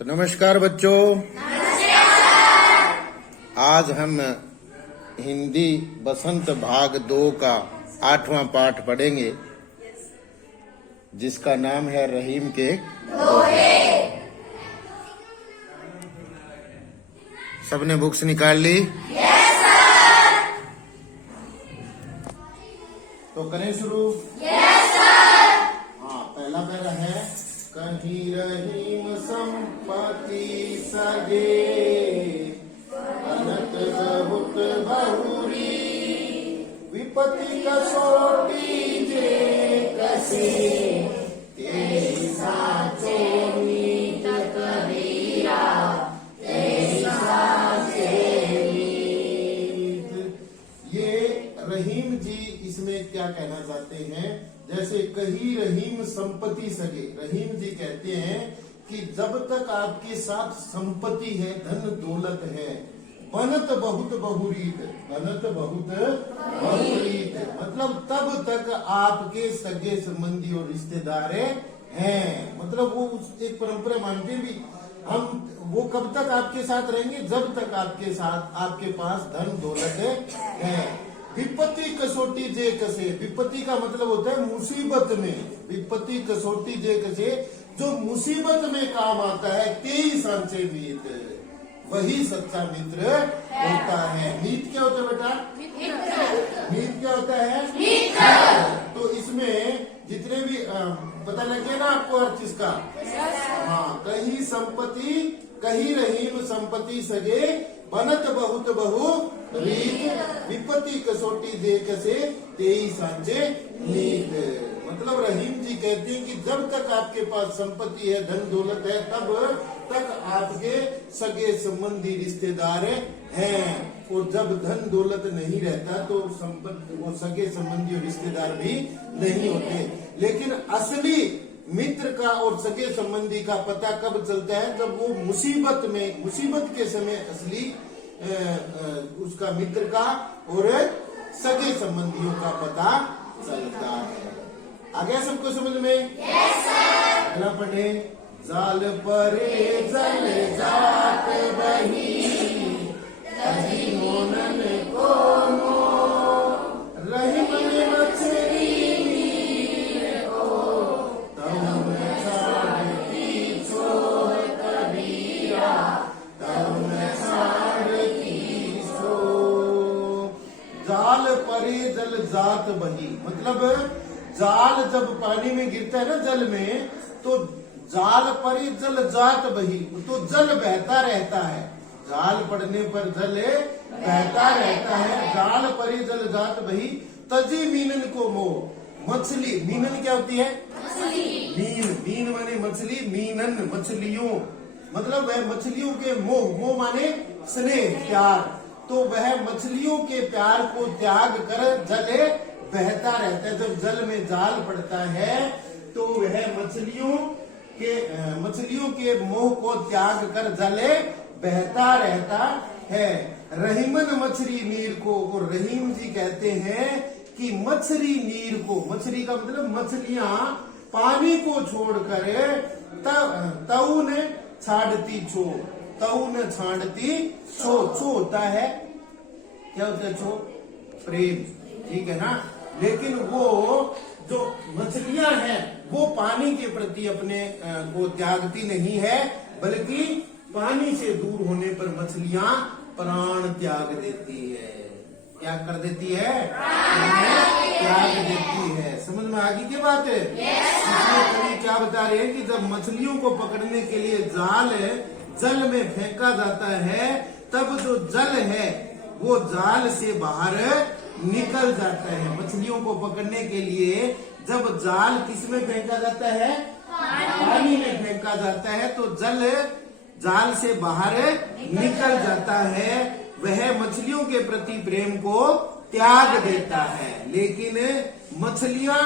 तो नमस्कार बच्चों। आज हम हिंदी बसंत भाग 2 का 8वां पाठ पढ़ेंगे, जिसका नाम है रहीम के दोहे। सबने बुक्स निकाल ली? Yes sir. तो करें शुरू? Yes sir. हाँ, पहला पैरा है कहीं रहीम संपत्ति सगे, अनंत बहुत बहुरी, विपत्ति कसोटी जे कसे, तेरी साचो मीत कबीरा, तेरी साचे मीत। ये रहीम जी इसमें क्या कहना चाहते हैं? जैसे कही रहीम संपत्ति सगे, रहीम जी कहते हैं कि जब तक आपके साथ संपत्ति है, धन दौलत है, बनत बहुत बहुरीत, बनत बहुत बहुरीत, मतलब तब तक आपके सगे संबंधी और रिश्तेदार हैं। मतलब वो एक परंपरा मानते भी, हम वो कब तक आपके साथ रहेंगे? जब तक आपके साथ आपके पास धन दौलत है। विपत्ति कसोटी जे कसे, विपत्ति का मतलब होता है मुसीबत में, विपत्ति कसोटी जे कसे, जो मुसीबत में काम आता है, तेई सांचे मीत, वही सच्चा मित्र होता है। मीत क्या होता है बेटा? मीत क्या होता है? मित्र। तो इसमें जितने भी पता लग गया ना आपको हर चीज का? हाँ, कहीं संपत्ति, कहीं रहीम संपत्ति सगे, बनत बहुत बहु रीत, विपत्ति कसोटी देख से तेई सांचे नीत। मतलब रहीम जी कहते हैं कि जब तक आपके पास संपत्ति है, धन दौलत है, तब तक आपके सगे संबंधी रिश्तेदार हैं, और जब धन दौलत नहीं रहता तो संपत्ति, वो सगे संबंधी और रिश्तेदार भी नहीं होते। लेकिन असली मित्र का और सगे संबंधी का पता कब चलता है? जब वो मुसीबत में, मुसीबत के समय असली उसका मित्र का और सगे संबंधियों का पता चलता है। आ गया सबको समझ में? Yes sir. अगला पढ़े। जाल परे जल जात बही, कहीं मोनन को मो, रहीम ने मछली नीर को, तब में छाड़ती छोह कबीरा, तब में छाड़ती छोह। जाल परे जल जात बही, मतलब जाल जब पानी में गिरता है ना, जल में, तो जाल परी जल जात बही, तो जल बहता रहता है। जाल पड़ने पर जल बहता रहता है। जाल परी जल जात बही, तजी मीनन को मोह, मछली, मीनन क्या होती है? मीन, मीन माने मछली, मीनन मछलियों, मतलब वह मछलियों के मोह, मोह माने स्नेह, प्यार, तो वह मछलियों के प्यार को त्याग कर जल बहता रहता है। जब जल में जाल पड़ता है तो वह मछलियों के मोह को त्याग कर जल बहता रहता है। रहीमन मछली नीर को, और रहीम जी कहते हैं कि मछली नीर को, मछली का मतलब मछलियां पानी को छोड़कर तउन छाड़ती छो, तउन छाड़ती छो, छो होता है, क्या होता है? छो प्रेम, ठीक है ना। लेकिन वो जो मछलियां हैं वो पानी के प्रति अपने को त्यागती नहीं है, बल्कि पानी से दूर होने पर मछलियां प्राण त्याग देती है। क्या कर देती है? त्याग देती है। समझ में आ गई क्या बात है? इसमें कवि क्या बता रहे हैं कि जब मछलियों को पकड़ने के लिए जाल जल में फेंका जाता है, तब जो जल है वो जाल से बाहर निकल जाता है। मछलियों को पकड़ने के लिए जब जाल किस में फेंका जाता है? पानी में फेंका जाता है, तो जल जाल से बाहर निकल जाता है। वह मछलियों के प्रति प्रेम को त्याग देता है, लेकिन मछलियां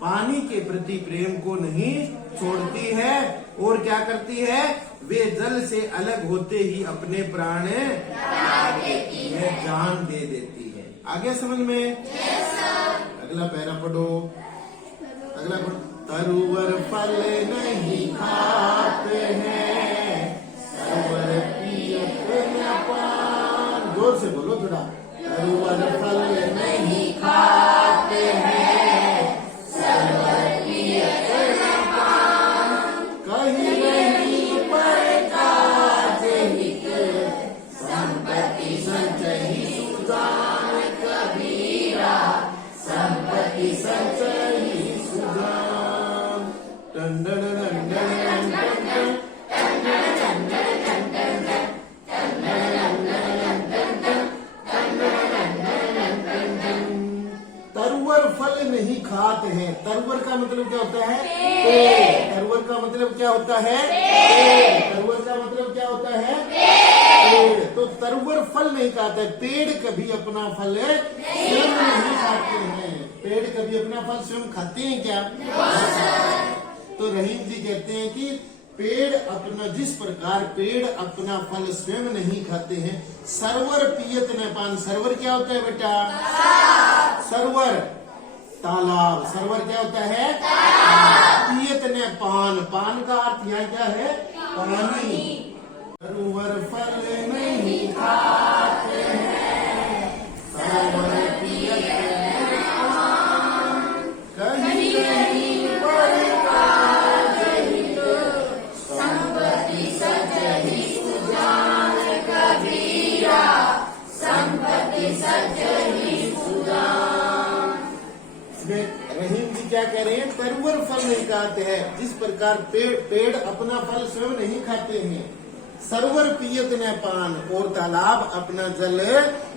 पानी के प्रति प्रेम को नहीं छोड़ती है, और क्या करती है? वे जल से अलग होते ही अपने प्राण त्याग देती है, जान दे देती है। आगे समझ में? अगला पैरा पढ़ो। अगला पढ़ो। तरुवर फल नहीं खाते हैं, खाते हैं। तरवर का मतलब क्या होता है? पेड़। तरवर का मतलब क्या होता है? पेड़। तरवर का मतलब क्या होता है? पेड़। तो तरवर फल नहीं खाता है। पेड़ कभी अपना फल स्वयं नहीं खाते हैं। पेड़ कभी अपना फल स्वयं खाते हैं क्या? तो रहीम जी कहते हैं कि पेड़ अपना, जिस प्रकार पेड़ अपना फल स्वयं नहीं खाते हैं, सरवर पियत न पान। सरवर क्या होता है बेटा? सरवर तालाब। सरवर क्या होता है? पियत न पान। पान का अर्थ यहाँ क्या है? पानी। सरवर फल नहीं खाते हैं, सरवर पियत न पान, कहीं कहीं पर काज हित, संपत्ति सजहि सुजान कबीरा, संपत्ति सजहि सुजान। इसमें रहीम जी क्या कह रहे हैं? तरवर फल नहीं खाते हैं। जिस प्रकार पेड़ अपना फल स्वयं नहीं खाते हैं, सरवर पियत न पान, और तालाब अपना जल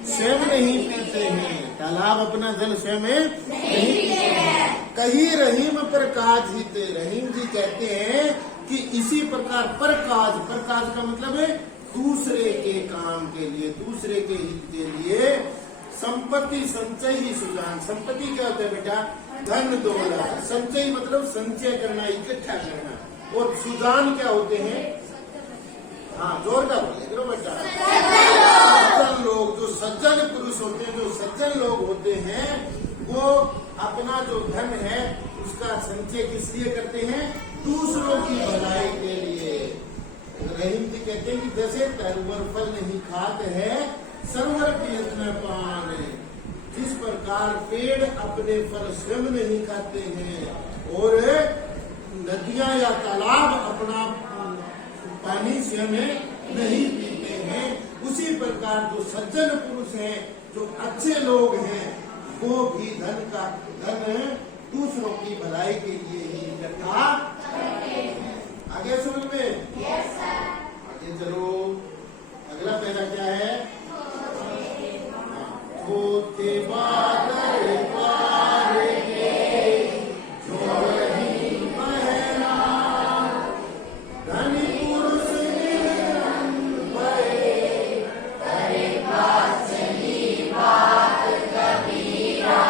स्वयं नहीं पीते हैं। तालाब अपना जल स्वयं नहीं पीते हैं। कहीं रहीम पर काज हित। रहीम जी कहते हैं कि इसी प्रकार पर काज का मतलब है दूसरे के काम के लिए, दूसरे के हित के लिए, संपत्ति संचय ही सुजान। संपत्ति क्या होता है बेटा? धन दौलत। संचय मतलब संचय करना, इकट्ठा करना। और सुजान क्या होते हैं? हाँ, जोरदार बोले करो बेटा। सज्जन लोग, जो सज्जन पुरुष होते हैं, जो सज्जन लोग होते हैं, वो अपना जो धन है उसका संचय किस लिए करते हैं? दूसरों की भलाई के लिए। रहीम जी कहते हैं कि जैसे तरवर फल नहीं खाते हैं, सरवर पियत न पान। जिस प्रकार पेड़ अपने फल स्वयं नहीं खाते हैं और नदियां या तालाब अपना पानी स्वयं नहीं पीते हैं, उसी प्रकार जो सज्जन पुरुष हैं, जो अच्छे लोग हैं, वो भी धन दूसरों की भलाई के लिए ही इकट्ठा करते हैं। आगे समझ में? आगे चलो। अगला पहला क्या है? होते बादल पार के, जो रहीम बहना, धनी पुरुष निरंतर भये, करे बाचली बात कबीरा,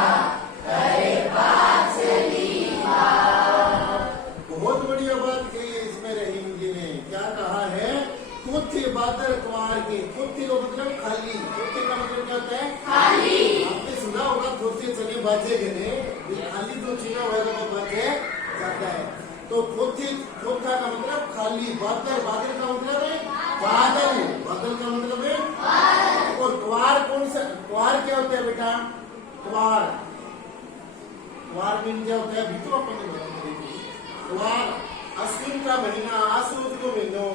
करे बाचली बात। बहुत बढ़िया बात कही है इसमें रहीम जी ने। क्या कहा है? थोथे बादल कुमार के। थोथे का मतलब खाली। थोथे का मतलब क्या होता है? खाली। आपने सुना होगा थोथे चने बाजे गए, खाली जो चीना होगा वो बाजे जाता है। तो थोथा का मतलब खाली। बादल का मतलब है बादल। बादल का मतलब है बादल। और द्वार कौन सा? द्वार क्या होता है बेटा? द्वार मीन क्या होता है? भी तो अपन द्वार अश्विन का महीना, आसोज को महीनो।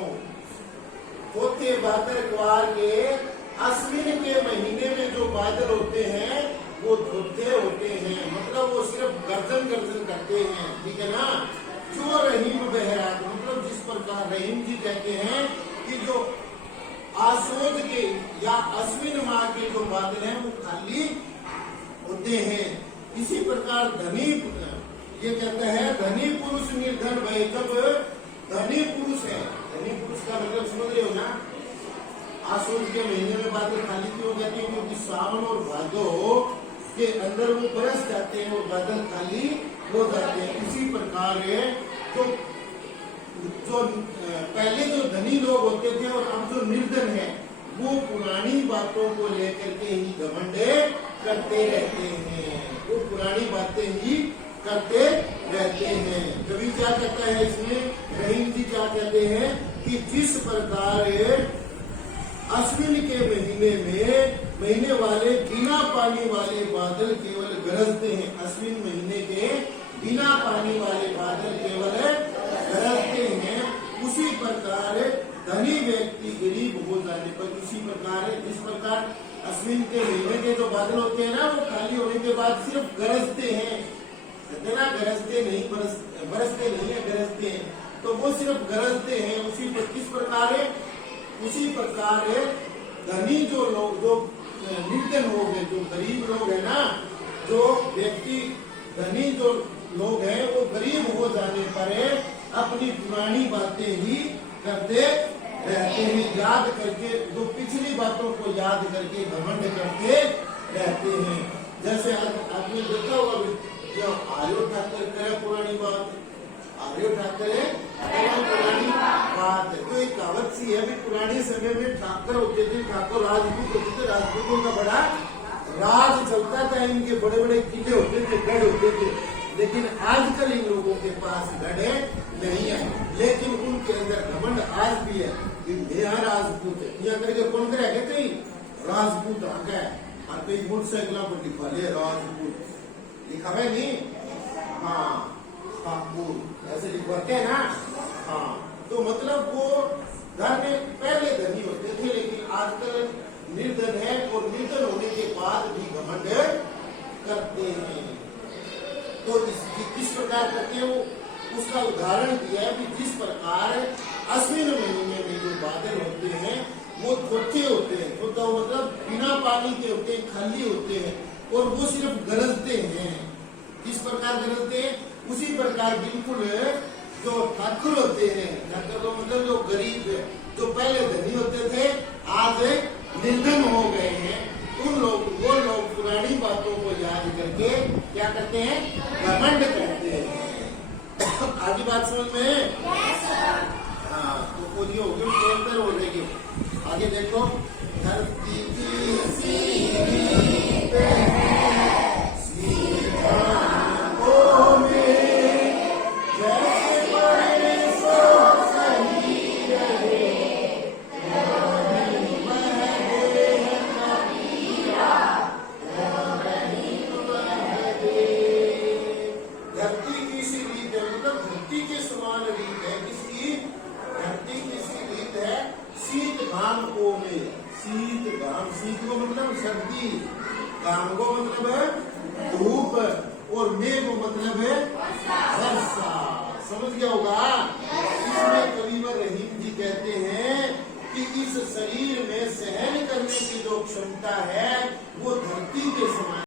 थोथे बादल द्वार के, अश्विन के महीने में जो बादल होते हैं वो थोथे होते हैं, मतलब वो सिर्फ गर्जन करते हैं। ठीक है ना? जो रहीम बहरात, मतलब जिस प्रकार रहीम जी कहते हैं कि जो आसोद के या अश्विन माह के जो बादल हैं वो खाली होते हैं। इसी प्रकार धनी, ये कहता है धनी पुरुष निर्धन भय। जब धनी पुरुष है, धनी पुरुष का मतलब समझ रहे हो ना? आसोद के महीने में बादल खाली क्यों हो जाती है? क्योंकि सावन और भादो के अंदर वो बरस जाते हैं और बादल खाली हो जाते हैं। इसी प्रकार जो पहले जो धनी लोग होते थे और अब जो निर्धन है, वो पुरानी बातों को लेकर के ही घमंड करते रहते हैं। वो पुरानी बातें ही करते रहते हैं। कभी क्या कहता है इसमें? रहीम जी क्या कहते हैं कि जिस प्रकार अश्विन के महीने वाले बिना पानी वाले बादल केवल गरजते हैं। अश्विन महीने के बिना पानी वाले बादल केवल गरजते हैं, उसी प्रकार धनी व्यक्ति गरीब हो जाने पर, उसी प्रकार जिस प्रकार अश्विन के महीने के जो बादल होते हैं ना, वो खाली होने के बाद सिर्फ गरजते हैं। कहते ना गरजते नहीं, बरसते नहीं है, गरजते हैं। तो वो सिर्फ गरजते हैं। उसी पर किस प्रकार है? उसी प्रकार धनी जो लोग, जो निर्धन लोग हैं, जो गरीब लोग है ना, जो व्यक्ति धनी जो लोग हैं वो गरीब हो जाने पर अपनी पुरानी बातें ही करते रहते हैं, याद करके जो पिछली बातों को याद करके घमंड करते रहते हैं। जैसे आपने देखा होगा जो आर्यो ठाकर करे पुरानी बात, आर्यो ठाकर पुरानी बात है। तो एक कहावत सी है, पुराने समय में ठाकर होते थे, ठाकुर राजपूत होते थे, राजपूतों का बड़ा राज चलता था, इनके बड़े बड़े किले होते थे, गढ़ होते थे। लेकिन आजकल इन लोगों के पास गढ़ नहीं है, लेकिन उनके अंदर घमंड आज भी है कि मैं राजपूत है। यहाँ करके कौन करे कहते ही राजपूत आ गए, और कई मोटरसाइकिलों पर लिखा ले राजपूत, लिखा है नहीं, हाँ ठाकुर ऐसे लिखवाते हैं ना। हाँ, तो मतलब वो धन पहले धनी होते थे, लेकिन आजकल निर्धन है, और निर्धन होने के बाद भी घमंड करते हैं। तो किस प्रकार करते हैं वो, उसका उदाहरण दिया है कि जिस प्रकार अश्विन महीने में जो बादल होते हैं वो थोथे होते हैं, थोथा मतलब बिना पानी के होते हैं, खाली होते हैं, और वो सिर्फ गरजते हैं। किस प्रकार गरजते हैं, उसी प्रकार बिल्कुल जो ठाकुर होते हैं, ठाकुर तो मतलब जो गरीब है, जो पहले धनी होते थे आज निर्धन हो गए हैं, वो लोग पुरानी बातों को याद करके क्या करते हैं, घमंड करते हैं। आगे बात समझ में? हाँ, तो बोलिए होगी निरंतर हो जाएगी। आगे देखो, धरती की सीढ़ी पे सीधाओं में जैसे पड़े सो सही रहे, धरती की सी रीत है, मतलब धरती के समान रीत है किसकी, धरती की सी रीत है शीत घाम को में, शीत घाम, शीत को मतलब सर्दी, घाम को मतलब है धूप, और मेघ को मतलब है वर्षा। समझ गया होगा। इसमें कविवर रहीम जी कहते हैं कि इस शरीर में सहन करने की जो क्षमता है वो धरती के समान